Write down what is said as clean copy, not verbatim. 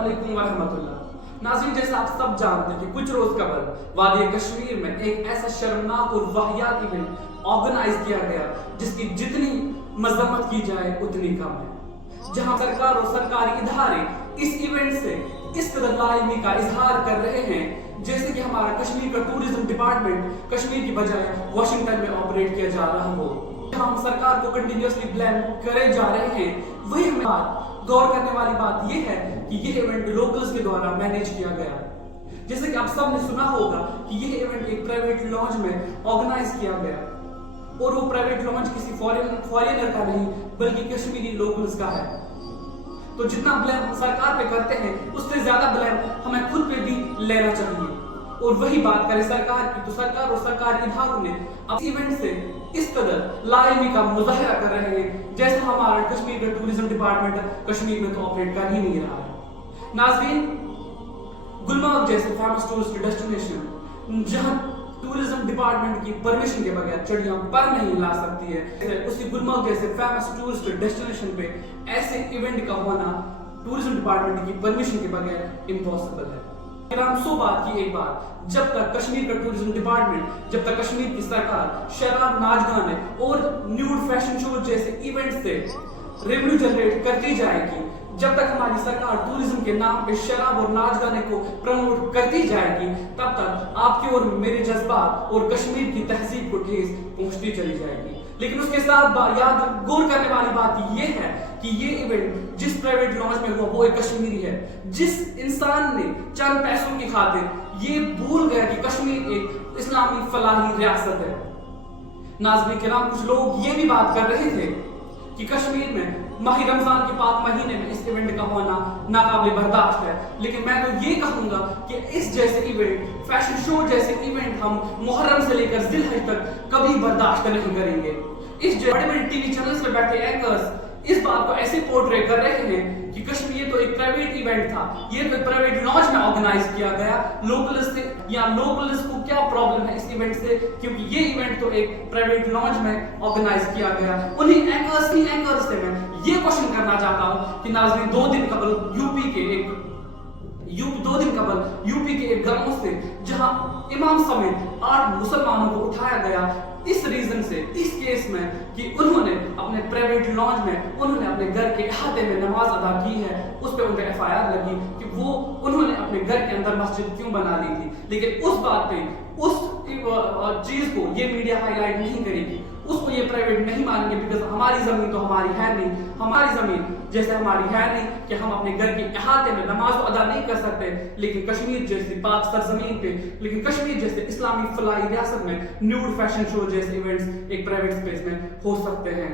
अस्सलामुअलैकुम वरहमतुल्लाह। नाज़रीन, जैसा आप सब जानते हैं कि कुछ रोज कबल वादी कश्मीर में एक ऐसा शर्मनाक और वाहियात इवेंट ऑर्गेनाइज किया गया जिसकी जितनी मजम्मत की जाए उतनी कम है, जहां सरकार और सरकारी इदारे इस इवेंट से इस कदर लाइमी का इजहार कर रहे हैं जैसे कि हमारा कश्मीर का टूरिज्म डिपार्टमेंट कश्मीर की बजाय वाशिंगटन में ऑपरेट किया जा रहा हो। हम सरकार को कंटिन्यूअसली ब्लेम करे जा रहे हैं। वही हमें गौर करने वाली बात यह है कि यह इवेंट लोकल्स के द्वारा मैनेज किया गया। जैसे कि आप सब ने सुना होगा कि यह इवेंट एक प्राइवेट लॉन्ज में ऑर्गेनाइज किया गया और वो प्राइवेट लॉन्ज किसी फॉरेनर का नहीं बल्कि कश्मीरी लोकल्स का है। तो जितना ब्लेम सरकार पे करते हैं उससे ज्यादा ब्लेम हमें खुद पे भी लेना चाहिए। और वही बात करें सरकार की, तो सरकार और सरकारी इदारों ने अब इवेंट से इस कदर लाइमी का मुजाहरा कर रहे हैं जैसा हमारा कश्मीर का टूरिज्म डिपार्टमेंट कश्मीर में तो ऑपरेट कर ही नहीं रहा है। नाज़रीन, गुलमर्ग जैसे फेमस टूरिस्ट डेस्टिनेशन जहां टूरिज्म डिपार्टमेंट की परमिशन के बगैर चिड़ियां पर नहीं ला सकती है, उसी गुलमर्ग जैसे फेमस टूरिस्ट डेस्टिनेशन पे ऐसे इवेंट का होना टूरिज्म डिपार्टमेंट की परमिशन के बगैर इम्पॉसिबल है। सो बात की एक बात, जब तक कश्मीर का टूरिज्म डिपार्टमेंट, जब तक कश्मीर की सरकार शराब, नाच गाने और न्यूड फैशन शो जैसे इवेंट से रेवेन्यू जनरेट करती जाएगी, जब तक हमारी सरकार टूरिज्म के नाम पे शराब और नाच गाने को प्रमोट करती जाएगी, तब तक आपके और मेरे जज्बात और कश्मीर की तहजीब को ठेस पहुंचती चली जाएगी। लेकिन उसके साथ याद गौर करने वाली बात यह है कि ये इवेंट जिस प्राइवेट लॉन्च में हुआ वो एक कश्मीरी है। जिस इंसान ने चंद पैसों की खातिर ये भूल गया कि कश्मीर एक इस्लामी फलाही रियासत है। नाज़रीन किराम, कुछ लोग ये भी बात कर रहे थे कि कश्मीर में माह रमजान के पाक महीने में इस इवेंट का होना नाकाबिल बर्दाश्त है। लेकिन मैं तो ये कहूंगा कि इस जैसे इवेंट, फैशन शो जैसे इवेंट हम मुहर्रम से लेकर जिलहज तक कभी बर्दाश्त नहीं करेंगे। इस बड़े बड़े टीवी चैनल्स पे बैठे एंकर्स इस बात को ऐसे पोर्ट्रे कर रहे हैं कि कश्मीर तो एक प्राइवेट इवेंट था, ये तो एक प्राइवेट लॉन्च में ऑर्गेनाइज किया गया। लोकल्स से या लोकल्स को क्या प्रॉब्लम है इस इवेंट से, क्योंकि ये इवेंट तो एक प्राइवेट लॉन्च में ऑर्गेनाइज किया गया। उन्हीं एंकर्स से मैं ये क्वेश्चन करना चाहता हूं कि नाज़रीन, दो दिन कबल यूपी के एक गांव से जहां इमाम समेत 8 मुसलमानों को उठाया गया इस रीजन से, इस केस में कि उन्होंने अपने प्राइवेट लॉन्च में उन्होंने अपने घर के अहाते में नमाज अदा की है, उस पर उनका FIR लगी कि वो उन्होंने अपने घर के अंदर मस्जिद क्यों बना ली थी। लेकिन उस बात पे, उस चीज को ये मीडिया हाईलाइट नहीं करेगी, उसको ये प्राइवेट नहीं मानेंगे, बिकॉज हमारी जमीन तो हमारी है नहीं, हमारी जमीन जैसे हमारी है नहीं कि हम अपने घर के अहाते में नमाज तो अदा नहीं कर सकते, लेकिन कश्मीर जैसी पाक सरजमीन पे, लेकिन कश्मीर जैसे इस्लामी फलाही रियासत में न्यूड फैशन शो जैसे इवेंट्स एक प्राइवेट स्पेस में हो सकते हैं।